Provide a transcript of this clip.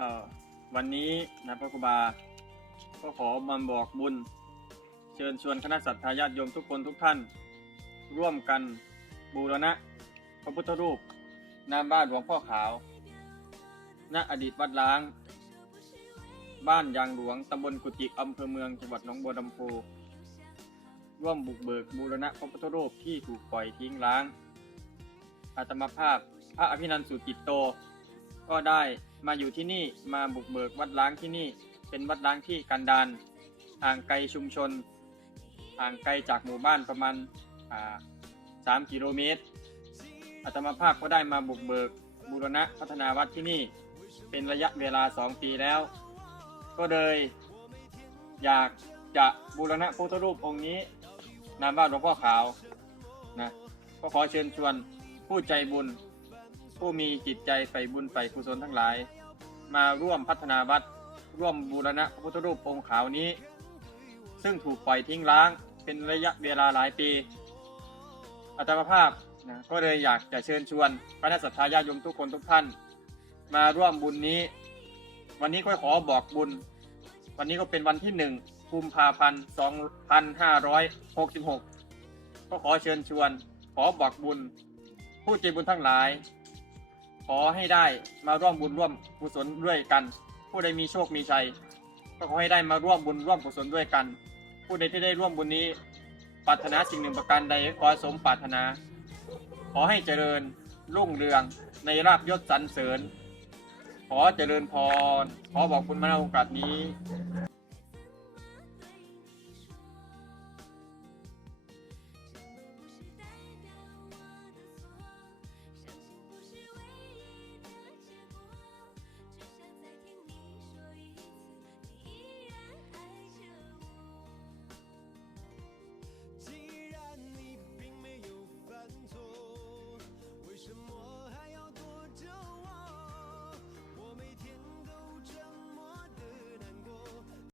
อ่อวันนี้นะพระครูบา ก็ขอมาบอกบุญ เชิญชวนคณะสัตยาญาติโยมทุกคนทุกท่าน ร่วมกันบูรณะ พระพุทธรูปนามบ้านหลวงพ่อขาว ณอดีตวัดล้าง บ้านยางหลวงตำบลกุจิกอำเภอเมืองจังหวัดหนองบัวลำพูร่วมบุกเบิกบูรณะพระพุทธรูปที่ถูกปล่อยทิ้งร้างอาตมาภาพ พระอภินันสุจิตโต ก็ได้มาอยู่ที่นี่มาบุกเบิกวัดล้างที่นี่ เป็นวัดล้างที่กันดานห่างไกลชุมชนห่างไกลจากหมู่บ้านประมาณสามกิโลเมตรอาตมาภาพก็ได้มาบุกเบิกบูรณะพัฒนาวัดที่นี่ เป็นระยะเวลาสองปีแล้ว ก็เลยอยากจะบูรณะพุทธรูปองค์นี้นามว่าหลวงพ่อขาวนะก็ขอเชิญชวนผู้ใจบุญ ผู้มีจิตใจใฝ่บุญใฝ่กุศลทั้งหลาย มาร่วมพัฒนาวัด ร่วมบูรณะพระพุทธรูปองค์ขาวนี้ ซึ่งถูกปล่อยทิ้งร้างเป็นระยะเวลาหลายปี อัตมาภาพนะก็เลยอยากจะเชิญชวนคณะสัตยาญาติโยมทุกคนทุกท่าน มาร่วมบุญนี้ วันนี้ก็ขอบอกบุญ วันนี้ก็เป็นวันที่หนึ่งกุมภาพันธ์สองพันห้าร้อยหกสิบหกก็ขอเชิญชวน ขอบอกบุญ ผู้ใจบุญทั้งหลาย อให้ได้มาร่วมบุญร่วมกุศลด้วยกัน ผู้ใดมีโชคมีชัย ก็ขอให้ได้มาร่วมบุญร่วมกุศลด้วยกัน ผู้ใดที่ได้ร่วมบุญนี้ปรารถนาสิ่งหนึ่งประการใดขอสมปรารถนา ขอให้เจริญรุ่งเรืองในราบยศสรรเสริญ ขอเจริญพร ขอบอกคุณมาในโอกาสนี้